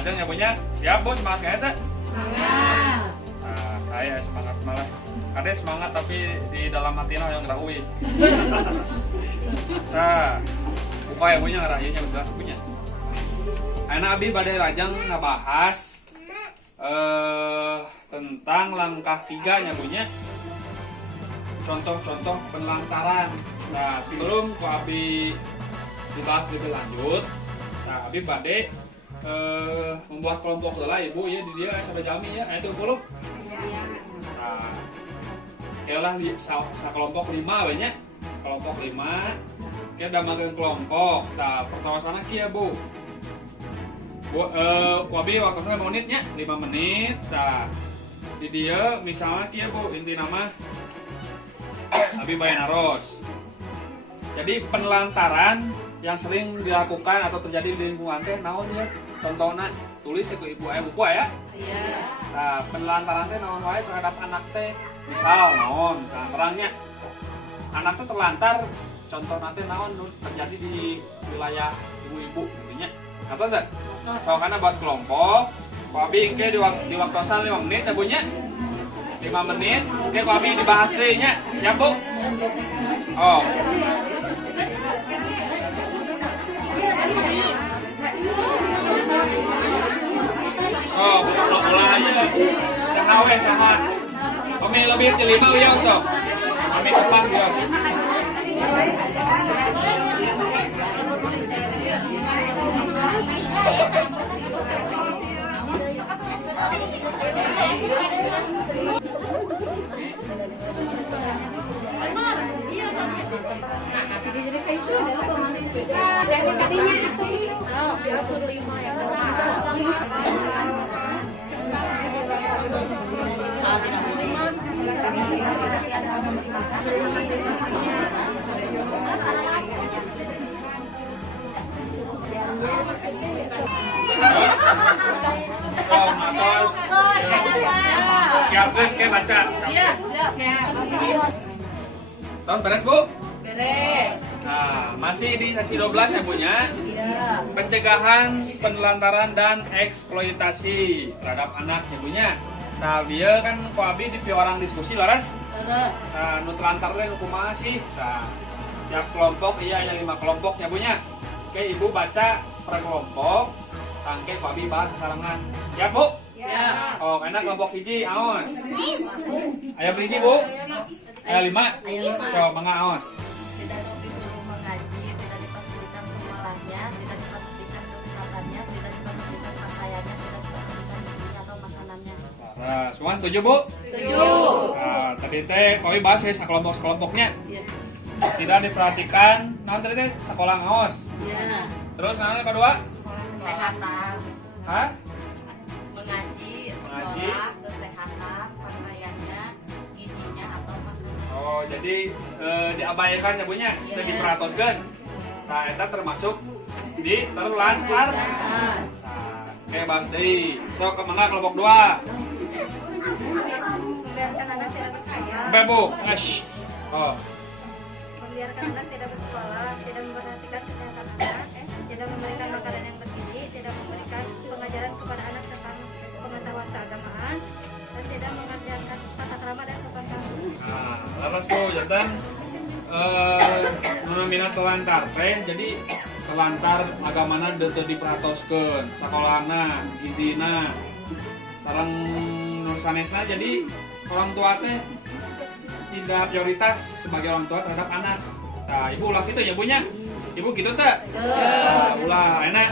lajang ya punya. Siap Bu, semangat kayak itu? Semangat. Nah, saya semangat malah. Kade semangat tapi di dalam hati yang ngerahui. Nah, buka ya punya ngerayunya udah punya. Anak Abi badai lajang ngebahas tentang langkah 3-nya punya. Contoh-contoh penelantaran. Nah, sebelum ku Abi dibahas lebih lanjut, nah Abi badai membuat kelompok lah ibu ya di dia sampai jami ya ayat 20. Nah, kayalah kelompok 5 banyak kelompok 5 kita udah makan kelompok. Nah pertama sana kia bu Abi waktu saya menitnya 5 menit. Nah di dia misalnya kia bu inti nama Abi bayan aros. Jadi penelantaran yang sering dilakukan atau terjadi di lingkungan teh naon ya contohnya tulis ke ibu ayah buku ya. Iya. Nah penelantaran teh naon wae terhadap anak teh misal naon terangnya anak teh terlantar contoh nanti naon terjadi di wilayah ibu-ibu intinya atau enggak so karena buat kelompok Abi ke di waktu asal 5 menit ya bunya 5 menit ke Abi dibahas deh nya siap bu oh mulai aja sahawe sama Omi lebih dari 5 ya sok Omi cepat ya siap ke baca Siap. tahun beres bu Beres. nah masih di sesi 12 ya punya Iya. pencegahan penelantaran dan eksploitasi terhadap anak ya punya. Nah dia kan ku Abi di orang diskusi laras Terus. nah nu telantar teh kumaha sih. Nah tiap kelompok iya ada 5 kelompok ya punya. Oke ibu baca per kelompok tangke ku Abi bahas sarangan ya bu. Siap. Oh enak kelompok hiji aos aya beriji bu aya 5 Aya 5. so mangga aos Tidak disuruh mengaji, tidak dipastikan semalasnya, tidak dipastikan kesehatan, tidak dipastikan pakaiannya, tidak dipastikan gizinya atau makanannya. nah semua setuju bu? Setuju. Nah tadi teh kami bahas ya sekelompok-sekelompoknya Iya. tidak diperhatikan nah tadi teh sekolah ngaos Iya. terus nah kedua Kesehatan, hah? mengaji, Mengaji. sekolah, kesehatan, pakaiannya, gizinya atau makanannya. Oh jadi diabaikan ya punya itu Iya. diperhatikan nah itu termasuk di terlantar nah kayak bahas deh so kemana kelompok 2 Membiarkan anak tidak bersekolah, sampai bu ngesh oh membiarkan anak tidak bersekolah, tidak memperhatikan kesehatan anak, tidak memberikan makanan yang bergizi, tidak memberikan pengajaran kepada anak tentang pengetahuan keagamaan, dan tidak mengajarkan tata krama dan sopan santun. nah laras bu jantan minat telantar teh jadi telantar agamana teu diperatoskeun sakolana gizina sareng nursanesna jadi orang tua teh tidak prioritas sebagai orang tua terhadap anak. Nah ibu ulah gitu ya punya ibu gitu teh nah, ulah enak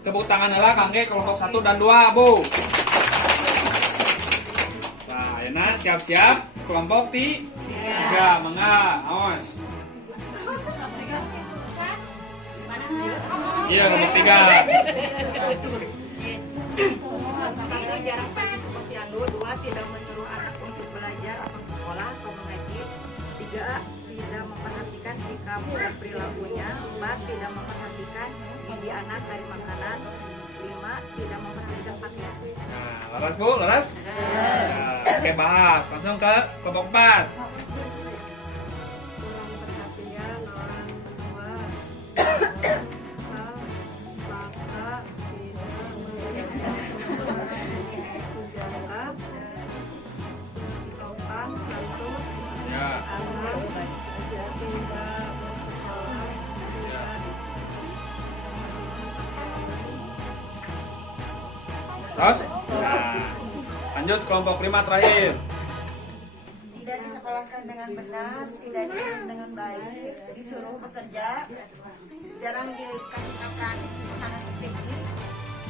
tepuk tangan heula kangge kelompok 1 dan 2 bu. Nah enak siap-siap kelompok 3 mangga awas iya kelompok 3 Jarak bagi posyandu. 2. Tidak menyuruh anak untuk belajar atau sekolah atau mengaji. 3. Tidak memperhatikan sikap dan perilakunya. 4. Tidak memperhatikan gizi anak dari makanan. 5. Tidak memperhatikan pakaian. nah laras bu laras nah, oke bahas langsung ke kelompok 4 Kurang perhatian orang tua. Hal maka tidak memberikan Lanjut kelompok 5 terakhir. Tidak disekolahkan dengan benar, tidak diurus dengan baik, disuruh bekerja, jarang dikasih makan makanan bergizi,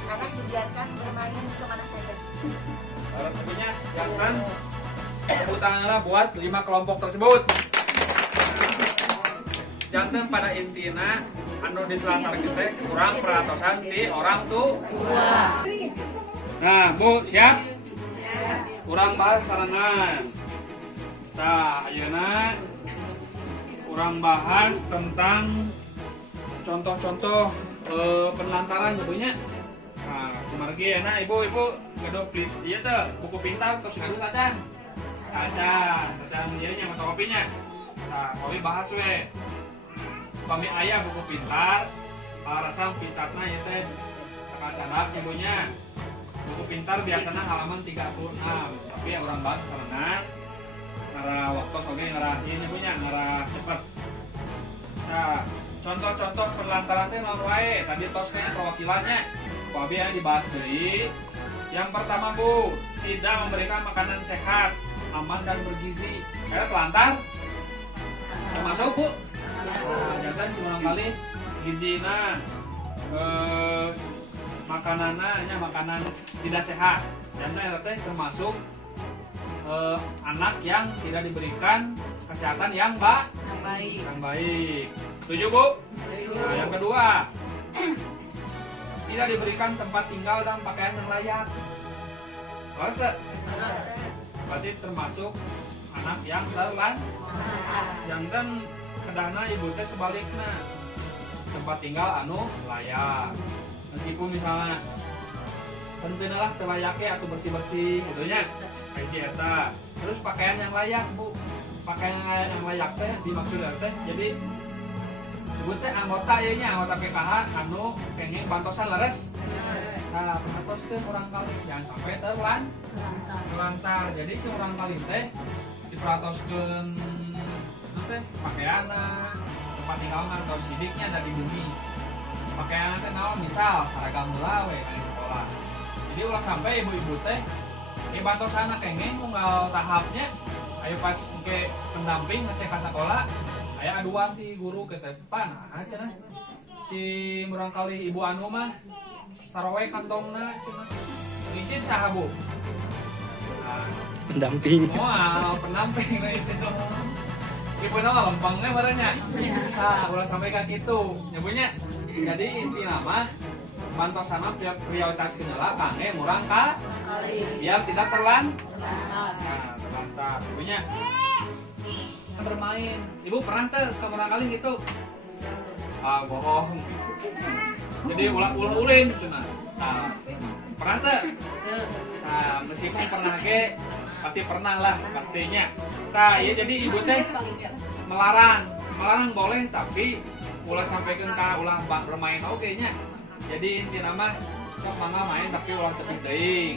anak dibiarkan bermain kemana saja. Resepnya jangan tepuk tanganlah buat 5 kelompok tersebut. Jantan pada intina anu ditelantar kita kurang perhatian di orang tua. Nah, Bu, siap? Kurang bahas sarangan. Nah, ayeuna kurang bahas tentang contoh-contoh penelantaran tentunya. Nah, kumargi enak ibu gaduh ieu teh buku pintar terus gaduh tacan. Tacan ieu nya mata kopinya. Nah, kopi bahas we. Kami ayah buku pintar, rasam pintarna ieu teh cadak ibunya. Buku pintar biasanya halaman 36, tapi orang bahas karena ngarah waktu oge ngarah ieu punya ngarah cepet. Nah, contoh-contoh penelantaran teh naon wae? Tadi tos kayaknya perwakilannya. Babi yang dibahas deui. Yang pertama, Bu, tidak memberikan makanan sehat, aman dan bergizi. Kayak pelantar. Termasuk, Bu. Jangan cuma kali gizina makanannya makanan tidak sehat. Jangan teh termasuk anak yang tidak diberikan kesehatan yang baik. Setuju, Bu? Nah, yang kedua, tidak diberikan tempat tinggal dan pakaian yang layak. Rasa? Berarti termasuk anak yang terlantar. Jangan kedana ibu teh sebaliknya tempat tinggal anu layak. Meskipun misalnya tentunya terlayaknya atau bersih-bersih gitunya. Kayak eta. Terus pakaian yang layak, Bu. Pakaian yang layak teh dimaksud teh jadi ibu teh anggota ieu nya anggota PKH anu pengen bantosan leres. Nah, bantos teh urang kali jangan sampai terlantar. Jadi si urang kali teh diperatoskeun teh pakaianna, tempat tinggalna atau sidiknya ada di bumi. Pakaianna teh naon misal seragam heula we ka sekolah. Jadi ulah sampai ibu-ibu teh bantosana kengeng unggal tahapnya ayo pas ke pendamping ngecek ka sekolah aya aduan ti guru ke teh panah cenah si murang kali ibu anu mah tarowe kantongna cenah ngisi saha Bu? Nah, Pendamping. moal pendamping na itu ibu nama lempengnya barangnya. Nah, ulah sampai ke kitu nyebunya. Jadi inti nama bantosana prioritas kendala kangge murang ka biar tidak terlantar. Ibunya bermain. Ibu pernah tuh ke murang kali gitu? Ah, bohong. Jadi ulah ulin cenah. Nah, pernah tuh? Nah, meskipun pernah ke pasti pernah lah pastinya. Nah, iya jadi ibu teh melarang boleh tapi ulah sampaikan ka ulah bermain oge nya. Jadi inti nama sok mangga main tapi ulah teuing teuing.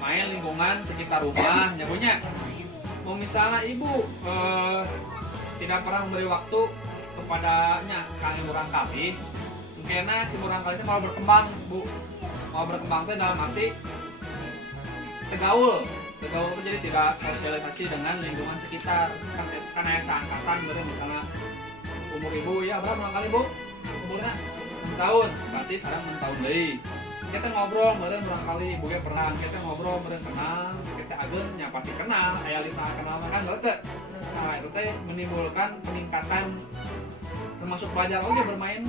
Main lingkungan sekitar rumah nyabunya. Mau misalnya ibu tidak pernah memberi waktu kepadanya kali murang kali, mungkin si murang kali itu mau berkembang, Bu. Mau berkembang itu dalam arti tegaul itu jadi tidak sosialisasi dengan lingkungan sekitar. Kan ya seangkatan berarti misalnya umur ibu ya berapa murang kali, Bu? Umurnya 6 tahun, berarti sekarang 6 tahun deui. Kita ngobrol meureun urang kali ibu ge pernah kita ngobrol meureun kenal, kita ageun nya pasti kenal, aya lita kenal kan teu. Nah, itu teh menimbulkan peningkatan termasuk belajar oge bermain.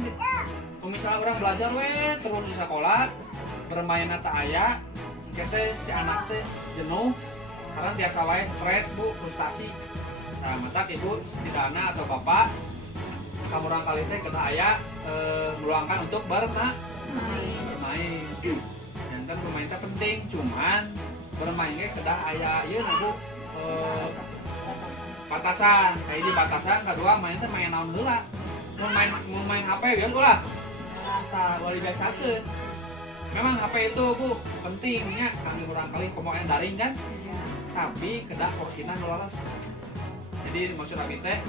Misalnya orang belajar we terus di sekolah bermain ata aya, kita si anak teh jenuh karena biasa wae stres, Bu, frustasi. Nah, mata ibu setidaknya atau bapak kamu orang kali teh kedah aya meluangkan untuk bermain. Yang kan bermain itu penting, cuman bermainnya kedah aya ieu Bu batasan. Kayak di batasan kedua main teh main naon heula. Mau main HP biar ulah. Tah ulah dibiasakeun. Memang HP itu Bu pentingnya kami urang kali komoen daring kan. Tapi kedah porsina nuleres. Jadi maksud abi teh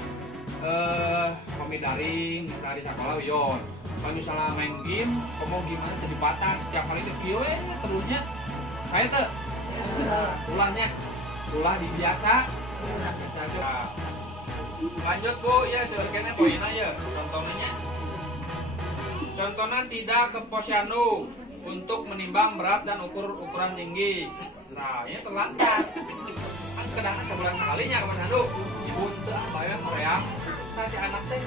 kami daring misalnya di sekolah yo. Kalau misalnya main game, kamu gimana jadi batas setiap kali itu terusnya saya tuh ulahnya. Ulah dibiasa. Nah, lanjut Bu, ya sebagiannya poinnya ya. Contohnya. Contohnya tidak ke posyandu untuk menimbang berat dan ukuran tinggi. Nah, ini terlantar. Kan kadang sebulan sekalinya ke posyandu. Ibu itu bayar hoream. Nah, si anak teh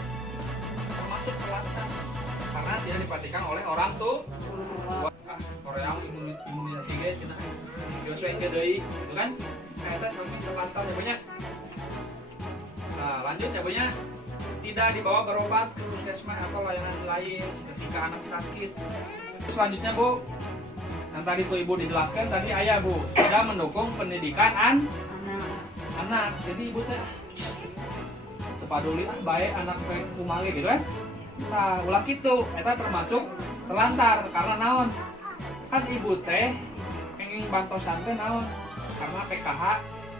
termasuk terlantar karena tidak diperhatikan oleh orang tuh. Hoream imunitas tinggi cina. Joshua ke deui, gitu kan? Kayaknya sampai terlantar ya punya. Nah, lanjut ya punya. Tidak dibawa berobat ke puskesmas atau layanan lain ketika anak sakit. Selanjutnya Bu, yang tadi tuh Ibu dijelaskan tadi ayah Bu, tidak mendukung pendidikan anak. Jadi Ibu teh tepaduli baik anak kumaha gitu kan. Nah, ulah kitu eta termasuk terlantar karena naon? Kan Ibu teh pengen bantosan teh naon? Karena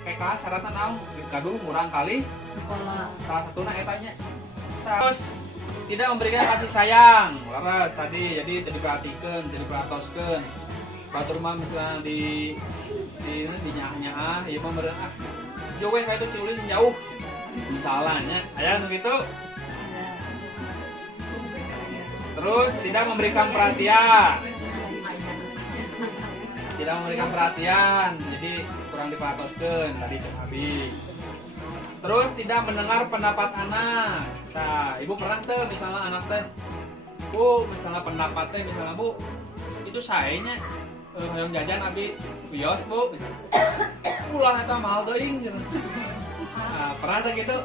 PKH syaratnya naon? Gaduh murang kali Sekolah. salah satunya etanya. Terus tidak memberikan kasih sayang, laras tadi jadi diperhatikan, jadi diperhatoskan. Batur mah misalnya di sini dinyah-nyah, ya mah meureun jauh kayak itu ciulin jauh. Misalnya, aya nu gitu. Terus tidak memberikan perhatian. Tidak memberikan perhatian, jadi kurang diperhatoskan tadi Cek Abi. Terus tidak mendengar pendapat anak. Nah, Ibu pernah tuh misalnya anak teh, Bu, misalnya pendapatnya misalnya Bu, itu sayanya yang jajan Abi bios Bu, ulah itu mahal teuing gitu. Nah, pernah tuh gitu.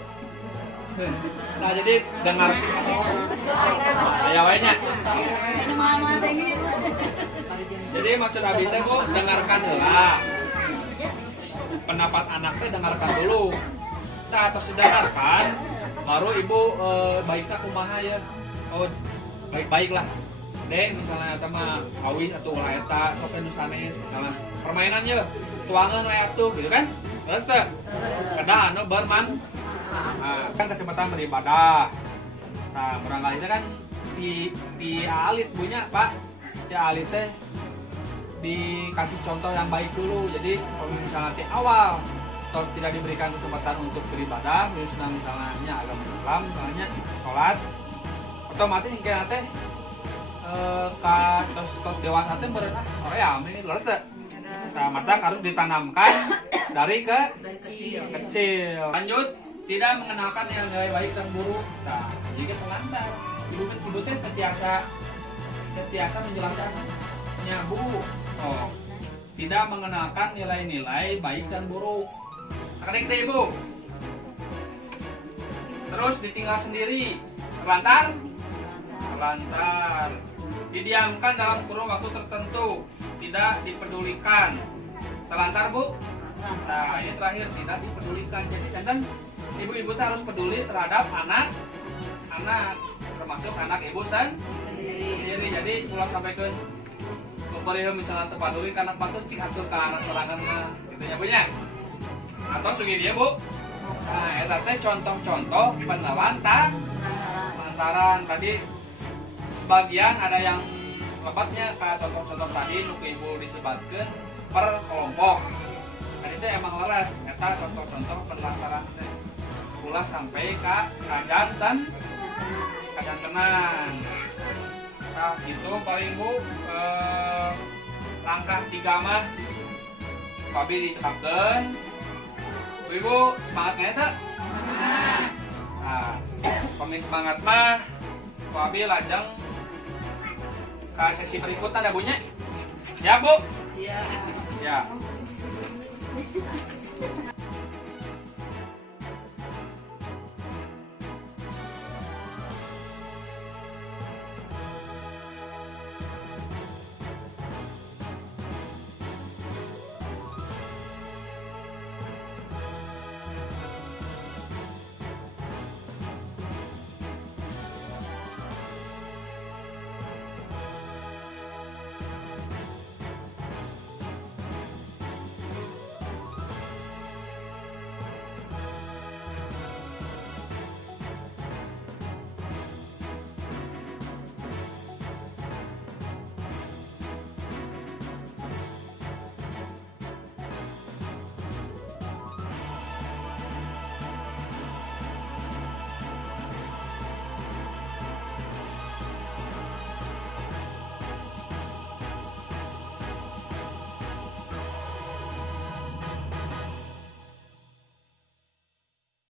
Nah, jadi dengar aya wae nya. Jadi maksud Abi teh Bu, dengarkan heula. Pendapat anak teh dengarkan dulu. Nah, atau dengarkan baru Ibu baiknya kumaha ya. Oh, baik-baik lah. Dek misalnya eta mah awis atau ulah eta sok nu sanes misalnya permainannya tuangan we atuh gitu kan. Terus teh kada anu berman. Nah, kan kesempatan beribadah. Nah, barangkali kan di alit punya Pak. Di alit teh dikasih contoh yang baik dulu. Jadi kalau misalnya di awal terus tidak diberikan kesempatan untuk beribadah, misalnya agama Islam, misalnya sholat, otomatis yang kira teh terus dewasa teh berenah, Korea ini lurus deh. Nah, mata harus ditanamkan dari kecil. Lanjut, tidak mengenalkan yang baik dan buruk. Nah, jadi terlantar. Ibu teh terbiasa menjelaskannya Bu. Oh, tidak mengenalkan nilai-nilai baik dan buruk. Kadek deh Ibu. Terus ditinggal sendiri, terlantar. Didiamkan dalam kurun waktu tertentu, tidak dipedulikan. Terlantar Bu. Nah, ini terakhir tidak dipedulikan. Jadi dan ibu-ibu harus peduli terhadap anak, termasuk anak ibu sendiri. Jadi ulah sampaikan pokoknya misalnya terpaduli karena patut cik atur ke anak serangan gitu ya Bu nya. Atau sugi dia Bu. Nah, eta teh contoh-contoh penelantaran tadi sebagian ada yang lebatnya kayak contoh-contoh tadi nuku ibu disebatkan per kelompok. Tadi teh emang leres eta contoh-contoh penelantaran teh. Ulah sampai ke kajantenan. Nah, gitu paling Bu langkah 3 mah Pabi dicekapkeun. Ibu semangat nggak? Nah, pemi semangat mah Pabi lajeng ke sesi berikutnya ada bunyi. Ya Bu? Siap. Ya.